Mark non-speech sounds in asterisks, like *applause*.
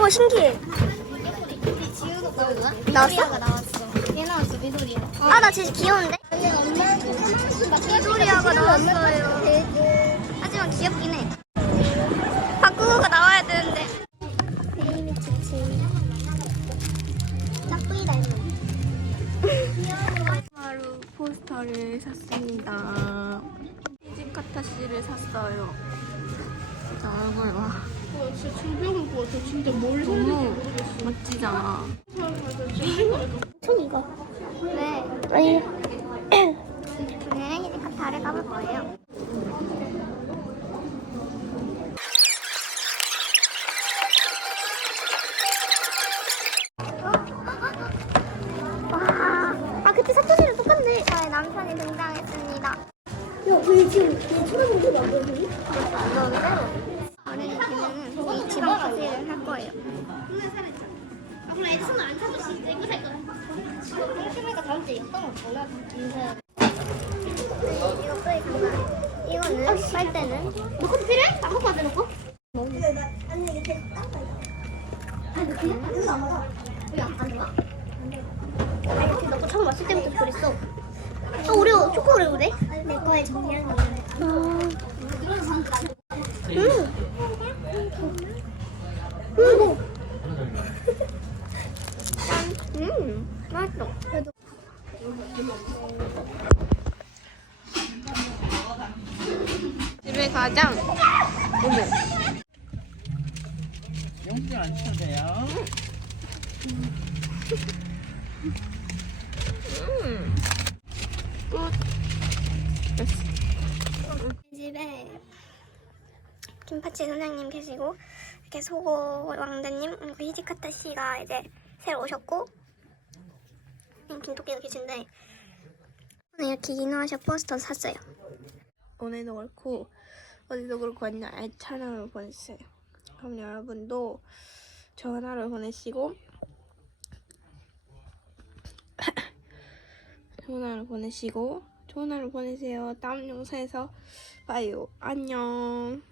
어, 신기해 나왔어? 나왔어 얘 나왔어 미소리야 아 나 진짜 귀여운데? 미소리아가 나왔어요 하지만 귀엽긴 해 바꾸고가 나와야 되는데 짝꿍이 닮은 하루 포스터를 샀습니다. 히지카타 씨를 샀어요. 진짜 준비한 거 같아. 진짜 뭘 너무 멋지잖아. 총 이거 네 아니 오늘은 히지카타를 까볼 거예요 와, 아 그때 사투리랑 똑같네. 저의 남편이 등장했습니다. 야, 왜 지금 얘 쳐다보는 거 맞아, 우리? 안 나오는데? 어른이 되면은 이 지방 파세를 할 거예요. 아, 거야. 이렇게 이렇게 넣고 처음 왔을 때부터 그랬어. 아 오레오 초코 오레오래? 내 거에 정리한 거. 아. 음. 음. 음. 맛있어. 그래도. 집에 가장. 오늘. 용기 안 쳐도 돼요. 끝. 집에 김파치 선생님 계시고 이렇게 소고 왕자님 그리고 히지카타 씨가 이제 새로 오셨고 음, 김토끼도 계신데 오늘 이렇게 이노아샤 포스터 샀어요. 오늘도 그렇고 어제도 그렇고 완전 알찬 하루 보냈어요. 그럼 여러분도 좋은 하루 보내시고 *laughs* 좋은 하루 보내시고 좋은 하루 보내세요. 다음 영상에서 봐요. 안녕.